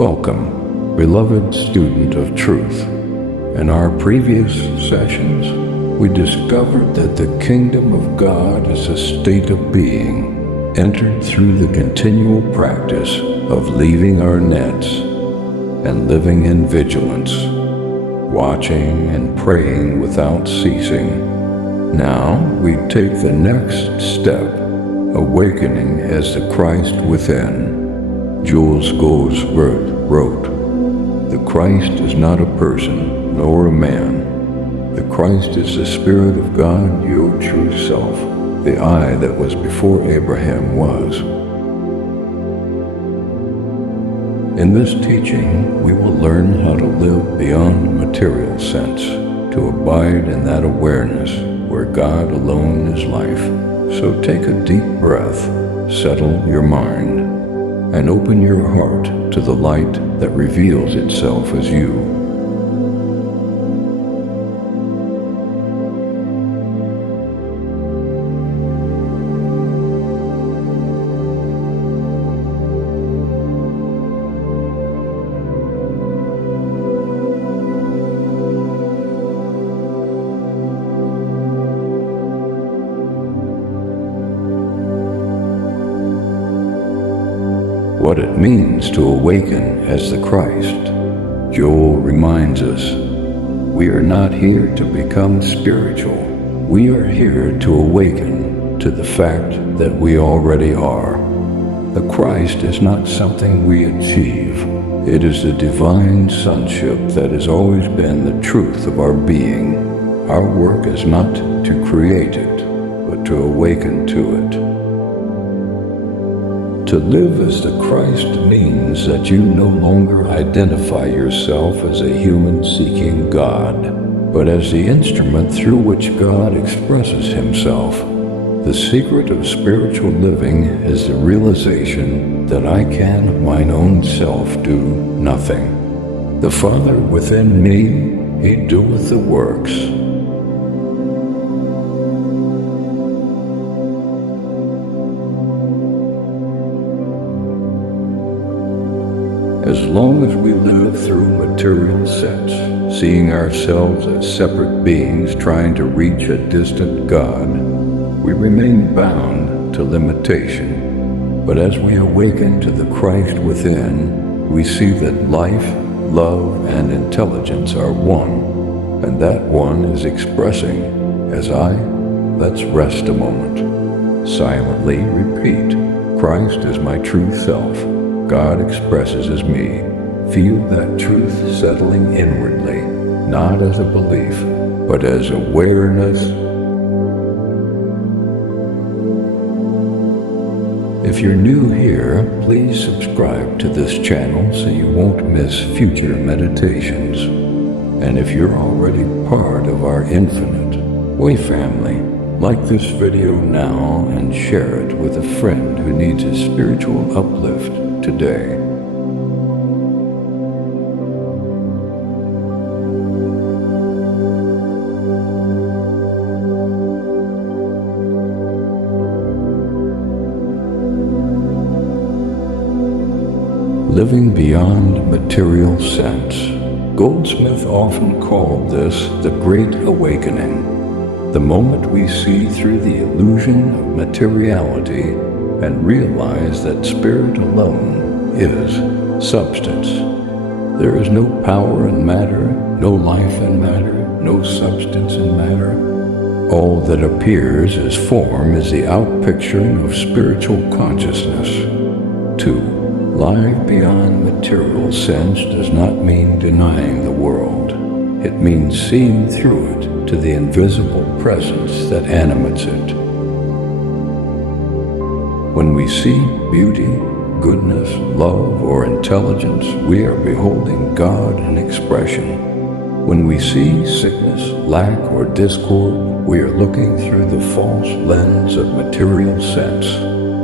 Welcome, beloved student of truth. In our previous sessions, we discovered that the kingdom of God is a state of being entered through the continual practice of leaving our nets and living in vigilance, watching and praying without ceasing. Now we take the next step, awakening as the Christ within. Joel Goldsmith wrote, "The Christ is not a person, nor a man. The Christ is the Spirit of God, your true self, the I that was before Abraham was." In this teaching, we will learn how to live beyond material sense, to abide in that awareness where God alone is life. So take a deep breath, settle your mind, and open your heart to the light that reveals itself as you. What it means to awaken as the Christ. Joel reminds us, we are not here to become spiritual. We are here to awaken to the fact that we already are. The Christ is not something we achieve. It is the divine sonship that has always been the truth of our being. Our work is not to create it, but to awaken to it. To live as the Christ means that you no longer identify yourself as a human seeking God, but as the instrument through which God expresses himself. The secret of spiritual living is the realization that I can of mine own self do nothing. The Father within me, he doeth the works. As long as we live through material sense, seeing ourselves as separate beings trying to reach a distant God, we remain bound to limitation. But as we awaken to the Christ within, we see that life, love, and intelligence are one, and that one is expressing, as I, let's rest a moment. Silently repeat, Christ is my true self. God expresses as me. Feel that truth settling inwardly, not as a belief, but as awareness. If you're new here, please subscribe to this channel so you won't miss future meditations. And if you're already part of our infinite way family, like this video now and share it with a friend who needs a spiritual uplift today. Living beyond material sense. Goldsmith often called this the Great Awakening, the moment we see through the illusion of materiality and realize that spirit alone is substance. There is no power in matter, no life in matter, no substance in matter. All that appears as form is the outpicturing of spiritual consciousness. 2. Life beyond material sense does not mean denying the world. It means seeing through it to the invisible presence that animates it. When we see beauty, goodness, love, or intelligence, we are beholding God in expression. When we see sickness, lack, or discord, we are looking through the false lens of material sense.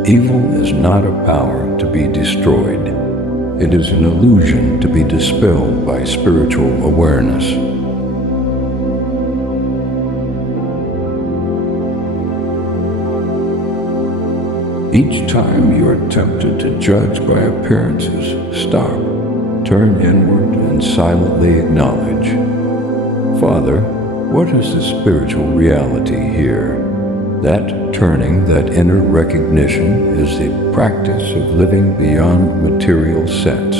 Evil is not a power to be destroyed. It is an illusion to be dispelled by spiritual awareness. Each time you are tempted to judge by appearances, stop. turn inward and silently acknowledge, Father, what is the spiritual reality here? That turning, that inner recognition is the practice of living beyond material sense.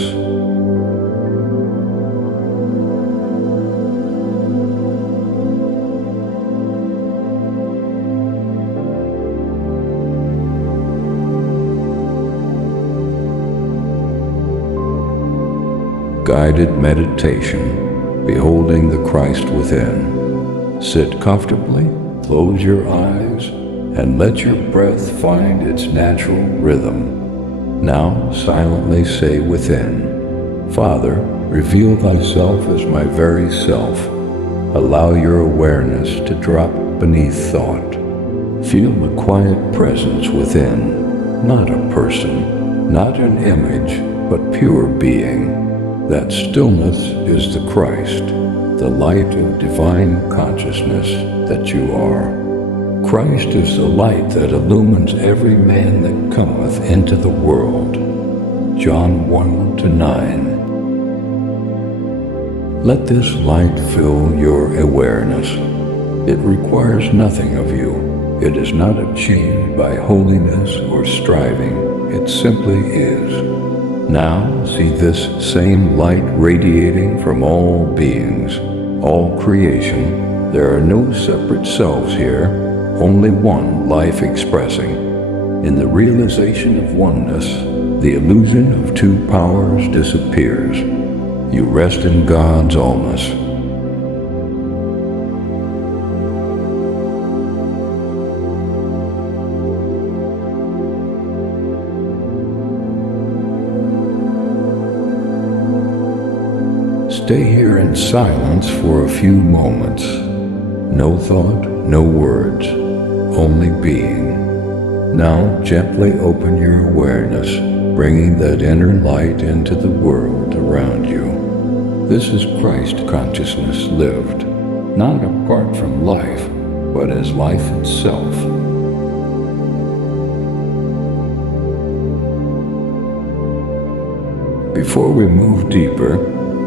Guided meditation, beholding the Christ within. Sit comfortably, close your eyes, and let your breath find its natural rhythm. Now silently say within, Father, reveal thyself as my very self. Allow your awareness to drop beneath thought. Feel the quiet presence within, not a person, not an image, but pure being. That stillness is the Christ, the light of divine consciousness that you are. Christ is the light that illumines every man that cometh into the world. John 1-9. Let this light fill your awareness. It requires nothing of you. It is not achieved by holiness or striving. It simply is. Now see this same light radiating from all beings, all creation. There are no separate selves here, only one life expressing. In the realization of oneness, the illusion of two powers disappears. You rest in God's allness. Stay here in silence for a few moments. No thought, no words, only being. Now gently open your awareness, bringing that inner light into the world around you. This is Christ consciousness lived, not apart from life, but as life itself. Before we move deeper,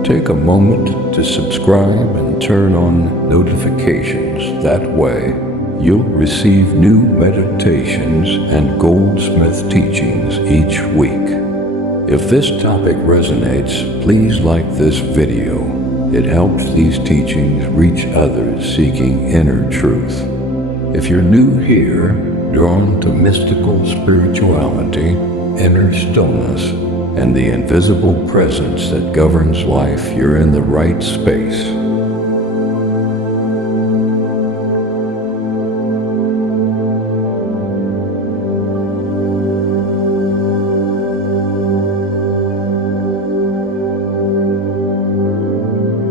take a moment to subscribe and turn on notifications. That way, you'll receive new meditations and Goldsmith teachings each week. If this topic resonates, please like this video. It helps these teachings reach others seeking inner truth. If you're new here, drawn to mystical spirituality, inner stillness, and the invisible presence that governs life, you're in the right space.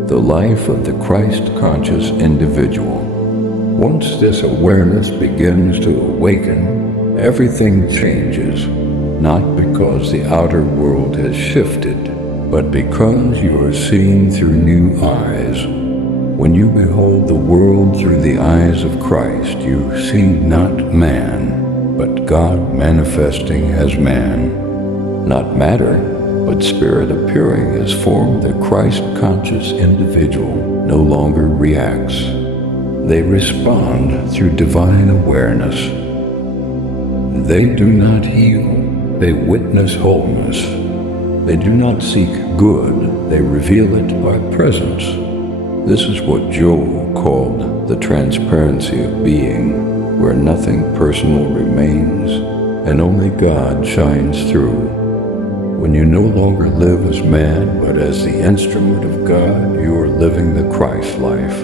The life of the Christ-conscious individual. Once this awareness begins to awaken, everything changes. Not because the outer world has shifted, but because you are seeing through new eyes. When you behold the world through the eyes of Christ, you see not man, but God manifesting as man. Not matter, but spirit appearing as form. The Christ-conscious individual no longer reacts. They respond through divine awareness. They do not heal. They witness wholeness. They do not seek good, they reveal it by presence. This is what Joel called the transparency of being, where nothing personal remains and only God shines through. When you no longer live as man, but as the instrument of God, you are living the Christ life.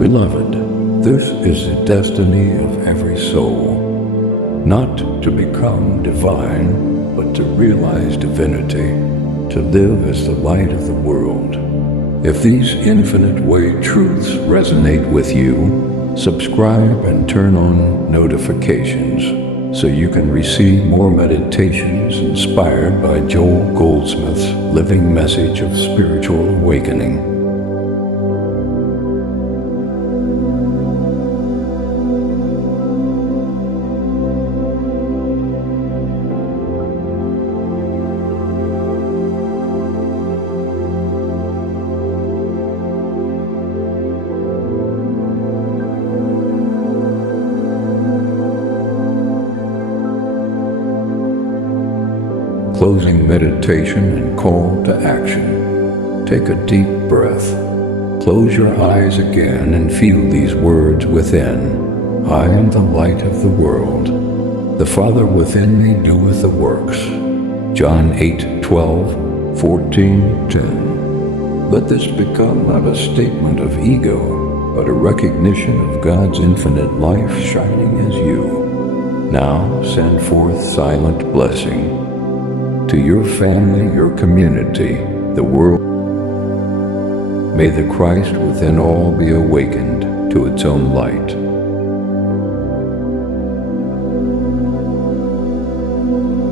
Beloved, this is the destiny of every soul, not to become divine, but to realize divinity, to live as the light of the world. If these infinite way truths resonate with you, subscribe and turn on notifications so you can receive more meditations inspired by Joel Goldsmith's living message of spiritual awakening. closing meditation and call to action. Take a deep breath. Close your eyes again and feel these words within. I am the light of the world. The Father within me doeth the works. John 8:12, 14:10. Let this become not a statement of ego, but a recognition of God's infinite life shining as you. Now send forth silent blessing to your family, your community, the world. May the Christ within all be awakened to its own light.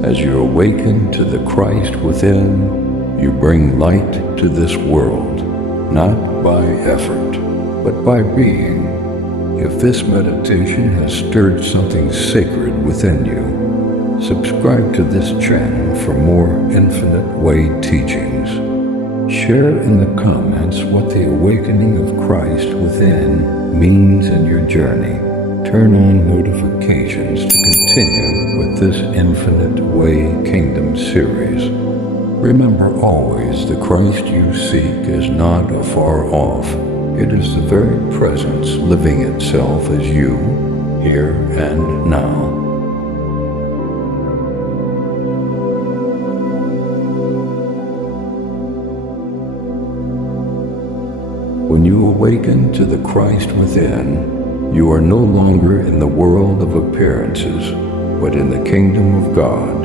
As you awaken to the Christ within, you bring light to this world, not by effort, but by being. If this meditation has stirred something sacred within you, subscribe to this channel for more Infinite Way teachings. Share in the comments what the awakening of Christ within means in your journey. Turn on notifications to continue with this Infinite Way Kingdom series. Remember always, the Christ you seek is not afar off. It is the very presence living itself as you, here and now. When you awaken to the Christ within, you are no longer in the world of appearances, but in the kingdom of God.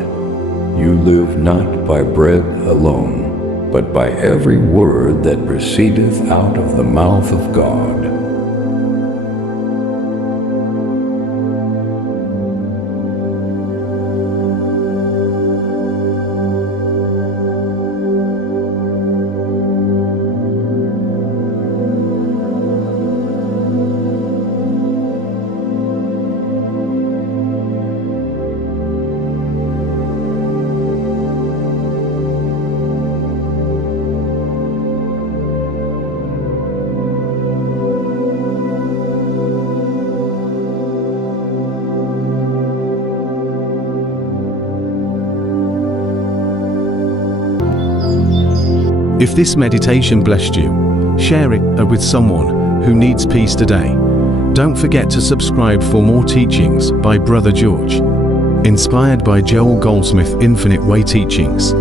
You live not by bread alone, but by every word that proceedeth out of the mouth of God. If this meditation blessed you, share it with someone who needs peace today. Don't forget to subscribe for more teachings by Brother George. Inspired by Joel Goldsmith Infinite Way Teachings.